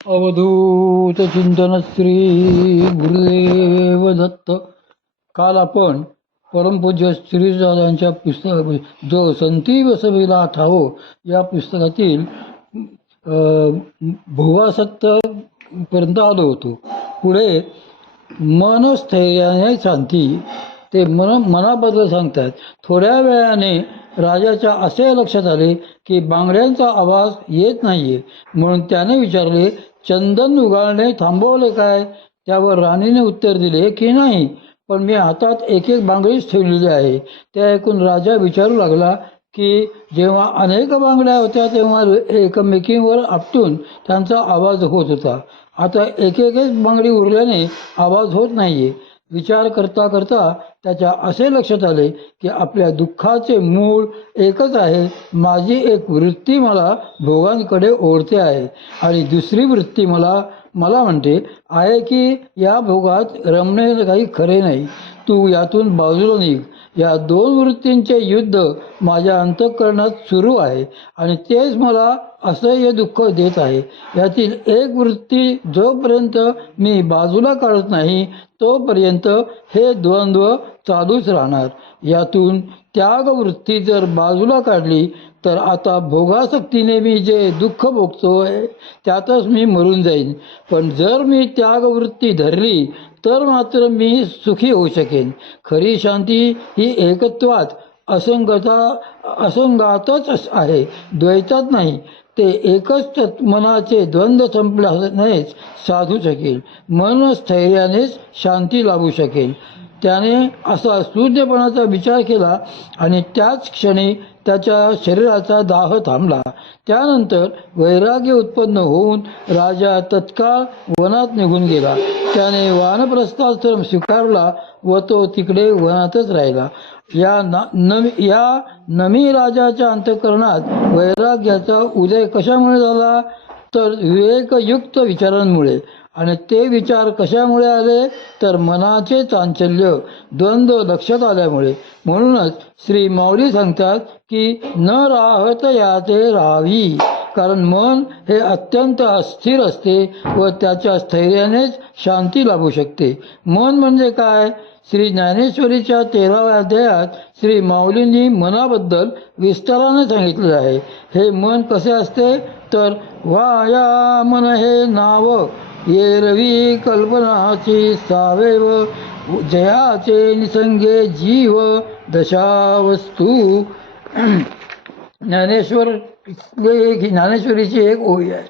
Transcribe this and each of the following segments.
अवधूत चिंतन श्री गुरुदेव दत्त. काल आपण परमपूज्य श्रीदादांच्या पुस्तक जो संती बसविला ठावो या पुस्तकातील भुवासत्य पर्यंत आलो होतो. पुढे मनस्थैर्याने शांती ते मनाबद्दल सांगतात. थोड्या वेळाने राजाच्या असे लक्षात आले की बांगड्यांचा आवाज येत नाहीये, म्हणून त्याने विचारले, चंदन उगाळणे थांबवले काय? त्यावर राणीने उत्तर दिले की नाही, पण मी हातात एक एक बांगडीच ठेवलेली आहे. ते ऐकून राजा विचारू लागला की जेव्हा अनेक बांगड्या होत्या तेव्हा एकमेकींवर आपटून त्यांचा आवाज होत होता. आता एक एकच बांगडी उरल्याने आवाज होत नाहीये. विचार करता करता त्याच्या असे लक्षात आले की आपल्या दुःखाचे मूळ एकच आहे. माझी एक वृत्ती मला भोगांकडे ओढते आहे आणि दुसरी वृत्ती मला मला म्हणते आहे की या भोगात रमणे काही खरे नाही, तू यातून बाजूला निघ. या दोन वृत्तींचे युद्ध माझ्या अंतःकरणात सुरू आहे आणि तेच मला असह्य दुःख देत आहे. यातील एक वृत्ती जोपर्यंत मी बाजूला काढत नाही तोपर्यंत हे द्वंद्व चालूच राहणार. यातून त्याग वृत्ती जर बाजूला काढली तर आता भोगासक्तीने मी जे दुःख भोगतोय त्यातच मी मरून जाईन. पण जर मी त्याग वृत्ती धरली तर मात्र मी सुखी होऊ शकेन. खरी शांती ही एकत्वात असंगातच आहे, द्वैतात नाही. ते एकच मनाचे द्वंद्व संपल्यानेच साधू शकेल. मन स्थैर्यानेच शांती लाभू शकेल. त्याने असा शून्यपणाचा विचार केला आणि त्याच क्षणी त्याच्या शरीराचा दाह थांबला. त्यानंतर वैराग्य उत्पन्न होऊन राजा तत्काळ वनात निघून गेला. त्याने वानप्रस्थाश्रम स्वीकारला व तो तिकडे वनातच राहिला. या नमी राजाच्या अंतःकरणात वैराग्याचा उदय कशामुळे झाला? तर विवेकयुक्त विचारांमुळे. आणि ते विचार कशामुळे आले? तर मनाचे चांचल्य द्वंद्व लक्षात आल्यामुळे. म्हणूनच श्री माऊली सांगतात की न राहत याचे राहावी, कारण मन हे अत्यंत अस्थिर असते व त्याच्या स्थैर्यानेच शांती लाभू शकते. मन म्हणजे काय? श्री ज्ञानेश्वरीच्या 13व्या अध्यायात श्री माऊलींनी मनाबद्दल विस्ताराने सांगितले आहे. हे मन कसे असते? तर वाया मन हे नाव एरवी कल्पनाची सावेव, जयाचे निसंगे जीव दशावस्तू. ज्ञानेश्वरीची एक ओळी आहे.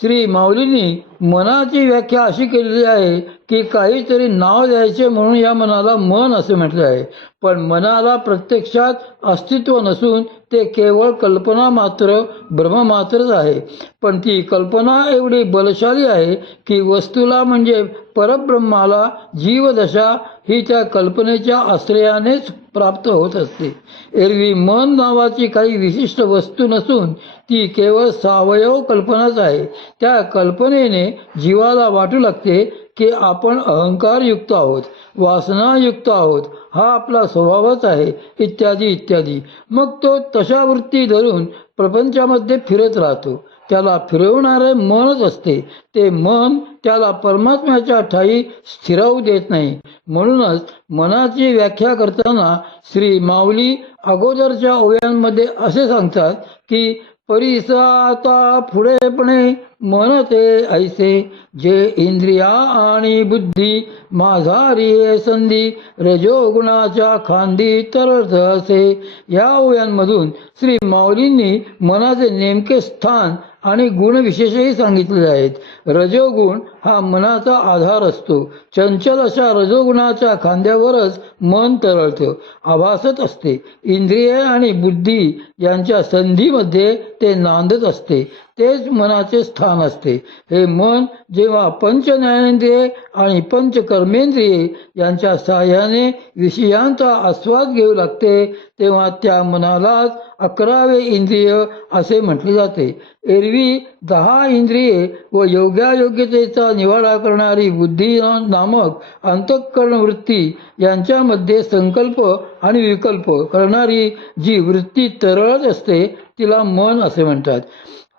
श्री माऊलींनी मनाची व्याख्या अशी केलेली आहे की काहीतरी नाव द्यायचे म्हणून या मनाला मन असे म्हटले आहे. पण मनाला प्रत्यक्षात अस्तित्व नसून ते केवळ कल्पना मात्र, भ्रम मात्रच आहे. पण ती कल्पना एवढी बलशाली आहे की वस्तूला म्हणजे परब्रह्माला जीवदशा ही त्या कल्पनेच्या आश्रयानेच प्राप्त होत असते. एरवी मन नावाची काही विशिष्ट वस्तू नसून ती केवळ सावयव कल्पनाच आहे. त्या कल्पनेने जीवाला वाटू लागते की आपण अहंकारयुक्त आहोत, वासनायुक्त आहोत, हा आपला स्वभावच आहे, इत्यादी इत्यादी. मग तो तशा वृत्ती धरून प्रपंचामध्ये फिरत राहतो. त्याला फिरवणारे मनच असते. ते मन त्याला परमात्म्याच्या ठाई स्थिरावू देत नाही. म्हणूनच मनाची व्याख्या करताना श्री माऊली अगोदरच्या ओव्यांमध्ये असे सांगतात की परिसाता पुढेपणे मनते ऐसे, जे इंद्रिया आणि बुद्धी माझारी संधी, रजोगुणाच्या खांदी तरर्थ असे. या ओव्यांमधून श्री माऊलींनी मनाचे नेमके स्थान आणि गुणविशेषही सांगितले आहेत. रजोगुण हा मनाचा आधार असतो. चंचल अशा रजोगुणाच्या खांद्यावरच मन तरळतं, आभासत असते. इंद्रिये आणि बुद्धी यांच्या संधीमध्ये ते नांदत असते. तेच मनाचे स्थान असते. हे मन जेव्हा पंच ज्ञानेंद्रिये आणि पंच कर्मेंद्रिये यांच्या साह्याने विषयांचा आस्वाद घेऊ लागते तेव्हा त्या मनालाच 11वे इंद्रिय असे म्हटले जाते. एरवी 10 इंद्रिये व योग्यायोग्यतेचा निवाडा करणारी बुद्धी नामक अंतःकरण वृत्ती यांच्यामध्ये संकल्प आणि विकल्प करणारी जी वृत्ती तरळत असते तिला मन असे म्हणतात.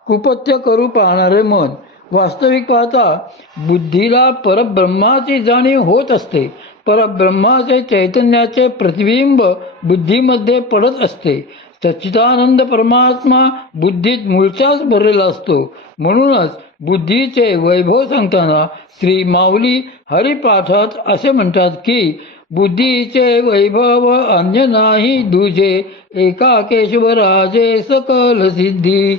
कुपथ्य करू पाहणारे मन. वास्तविक पाहता बुद्धीला परब्रह्माची जाणीव होत असते. परब्रह्माचे चैतन्याचे प्रतिबिंब बुद्धीमध्ये पडत असते. सच्चिदानंद परमात्मा बुद्धीत मूळचाच भरलेला असतो. म्हणूनच बुद्धीचे वैभव सांगताना श्री माऊली हरिपाठात असे म्हणतात की बुद्धीचे वैभव अन्य नाही दुजे, एका केशवराजे सकल सिद्धी.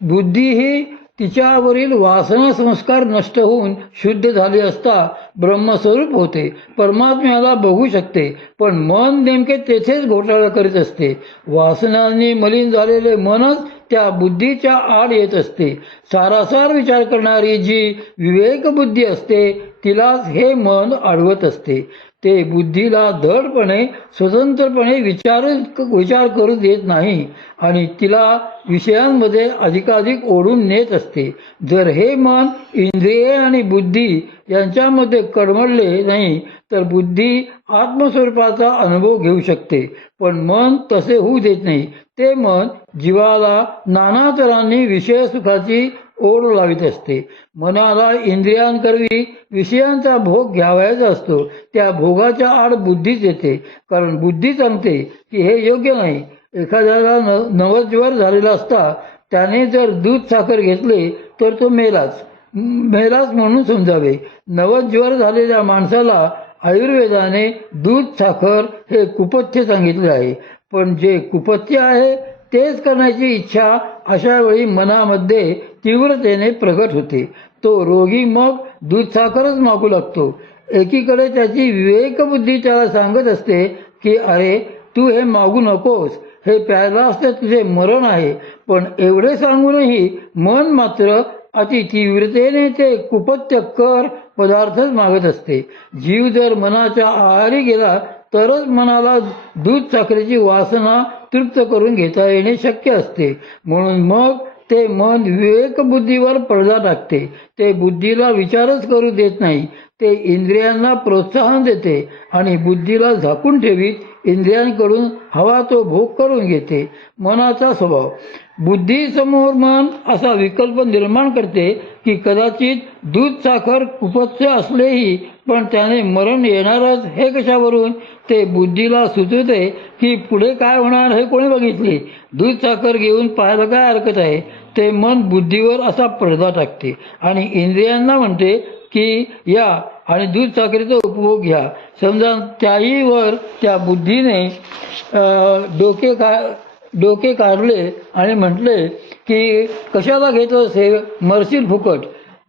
बुद्धी ही तिच्यावरील वासना संस्कार नष्ट होऊन शुद्ध झाली असता ब्रह्मस्वरूप होते, परमात्म्याला बघू शकते. पण मन नेमके तेथेच घोटाळा करीत असते. वासनांनी मलिन झालेले मनच त्या बुद्धीच्या आड येत असते. सारासार विचार करणारी जी विवेक बुद्धी असते तिलाच हे मन अडवत असते. ते बुद्धीला धडपणे स्वतंत्रपणे विचार करू देत नाही आणि तिला विषयांमध्ये अधिकाधिक ओढून नेत असते. जर हे मन इंद्रिये आणि बुद्धी यांच्यामध्ये कडमडले नाही तर बुद्धी आत्मस्वरूपाचा अनुभव घेऊ शकते. पण मन तसे होऊ देत नाही. ते मन जीवाला नाना तऱ्हांनी विषय सुखाची ओढ लावित असते. मनाला इंद्रियांकरवी विषयांचा भोग घ्यावायचा असतो. त्या भोगाच्या आड बुद्धीच येते. कारण बुद्धी सांगते की हे योग्य नाही. एखाद्याला नवज्वर झालेला असता त्याने जर दूध साखर घेतले तर तो मेलाच म्हणून समजावे. नवज्वर झालेल्या माणसाला आयुर्वेदाने दूध साखर हे कुपथ्य सांगितले आहे. पण जे कुपथ्य आहे तेच करण्याची इच्छा अशा वेळी मनामध्ये तीव्रतेने प्रगट होते. तो रोगी मग दूध साखरच मागू लागतो. एकीकडे त्याची विवेकबुद्धी त्याला सांगत असते की अरे तू हे मागू नकोस, हे प्यायलास तर तुझे मरण आहे. पण एवढे सांगूनही मन मात्र अति तीव्रतेने ते कुपथ्य कर पदार्थच मागत असते. जीव जर मनाच्या आहारी गेला तरच मनाला दूध साखरेची वासना तृप्त करून घेता येणे शक्य असते. म्हणून मग ते मन विवेकबुद्धीवर पडदा टाकते. ते बुद्धीला विचारच करू देत नाही. ते इंद्रियांना प्रोत्साहन देते आणि बुद्धीला झाकून ठेवीत इंद्रियांकडून हवा तो भोग करून घेते. मनाचा स्वभाव बुद्धीसमोर मन असा विकल्प निर्माण करते की कदाचित दूध साखर कुपथ्य असलेही पण त्याने मरण येणारच हे कशावरून. ते बुद्धीला सुचवते की पुढे काय होणार हे कोणी बघितले, दूध साखर घेऊन पाहायला काय हरकत आहे. ते मन बुद्धीवर असा पडदा टाकते आणि इंद्रियांना म्हणते की या आणि दूध साखरेचा उपभोग घ्या. समजा त्याही वर त्या बुद्धीने डोके काढले आणि म्हटले की कशाला घेतोस हे, मरशील फुकट.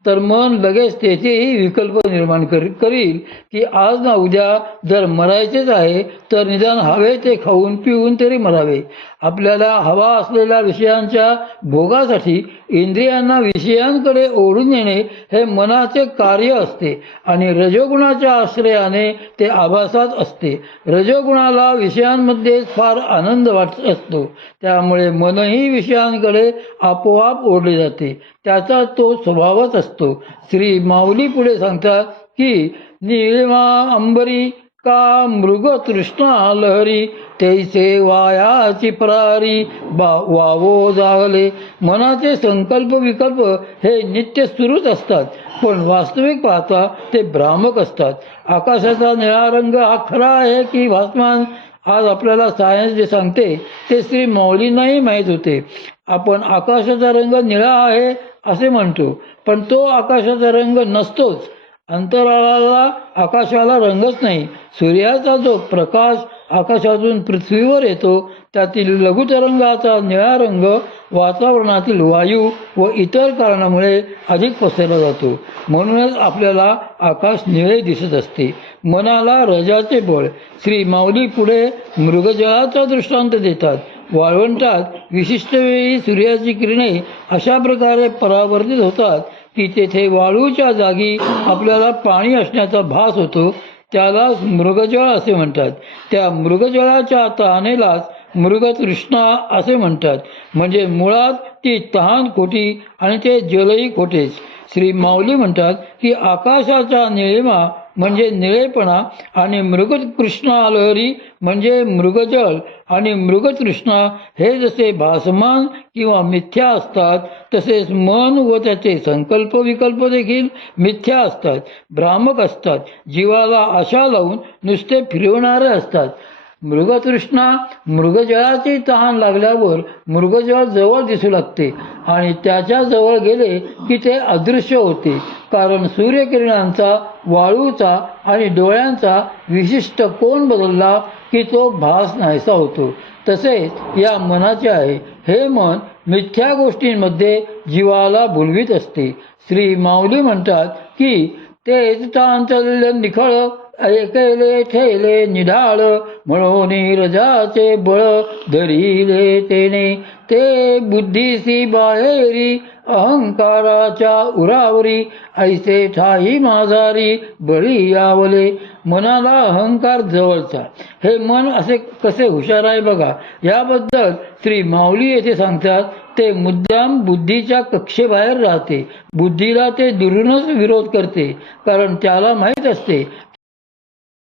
तर मन लगेच तेथेही विकल्प निर्माण करील की आज ना उद्या जर मरायचेच आहे तर निदान हवे ते खाऊन पिऊन तरी मरावे. आपल्याला हवा असलेल्या विषयांच्या भोगासाठी इंद्रियांना विषयांकडे ओढून नेणे हे मनाचे कार्य असते आणि रजोगुणाच्या आश्रयाने ते आभासात असते. रजोगुणाला विषयांमध्ये फार आनंद वाटत असतो. त्यामुळे मनही विषयांकडे आपोआप ओढले जाते. त्याचा तो स्वभावच असतो. श्री माऊली पुढे सांगतात की निळमा अंबरी का मृग तृष्णा लहरी, तैसे वायाची परारी वावो जागले. मनाचे संकल्प विकल्प हे नित्य सुरूच असतात, पण वास्तविक पाहता ते भ्रामक असतात. आकाशाचा निळा रंग हा खरा आहे की भासमान, आज आपल्याला सायन्स जे सांगते ते श्री माऊलींनाही माहीत होते. आपण आकाशाचा रंग निळा आहे असे म्हणतो, पण तो आकाशाचा रंग नसतोच. अंतराळाला आकाशाला रंगच नाही. सूर्याचा जो प्रकाश आकाशातून पृथ्वीवर येतो त्यातील लघुतरंगाचा निळा रंग वातावरणातील वायू व इतर कारणामुळे अधिक पसरला जातो. म्हणूनच आपल्याला आकाश निळे दिसत असते. मनाला रजाचे बळ श्री माऊली पुढे मृगजळाचा दृष्टांत देतात. वाळवंटात विशिष्ट वेळी सूर्याची किरणे अशा प्रकारे परावर्तित होतात की तेथे वाळूच्या जागी आपल्याला पाणी असण्याचा भास होतो. त्यालाच मृगजळ असे म्हणतात. त्या मृगजळाच्या तहानेलाच मृगतृष्णा असे म्हणतात. म्हणजे मुळात ती तहान खोटी आणि ते जलही खोटेच. श्री माऊली म्हणतात की आकाशाचा निळिमा म्हणजे निळेपणा आणि मृगतृष्णा लहरी म्हणजे मृगजल आणि मृगतृष्णा हे जसे भासमान किंवा मिथ्या असतात, तसेच मन व त्याचे संकल्प विकल्प देखील मिथ्या असतात, भ्रामक असतात, जीवाला आशा लावून नुसते फिरवणारे असतात. मृगतृष्णा मृगजळाची तहान लागल्यावर मृगजळ जवळ दिसू लागते आणि त्याच्या जवळ गेले की ते अदृश्य होते, कारण सूर्यकिरणांचा, वाळूचा आणि डोळ्यांचा विशिष्ट कोन बदलला की तो भास नाहीसा होतो. तसेच या मनाचे आहे. हे मन मिथ्या गोष्टींमध्ये जीवाला भुलवीत असते. श्री माऊली म्हणतात की तेच चांचल्य निखळ ऐकले ठेले निढाळ, म्हणून रजाचे बळ धरिले तेने, ते बुद्धीसी बाहेरी अहंकाराच्या उरावरी, ऐसे ठाई माझारी बळी यावले. मनाला अहंकार जवळचा. हे मन असे कसे हुशार आहे बघा. याबद्दल श्री माऊली येथे सांगतात, ते मुद्दाम बुद्धीच्या कक्षेबाहेर राहते. बुद्धीला ते दुरूनच विरोध करते, कारण त्याला माहीत असते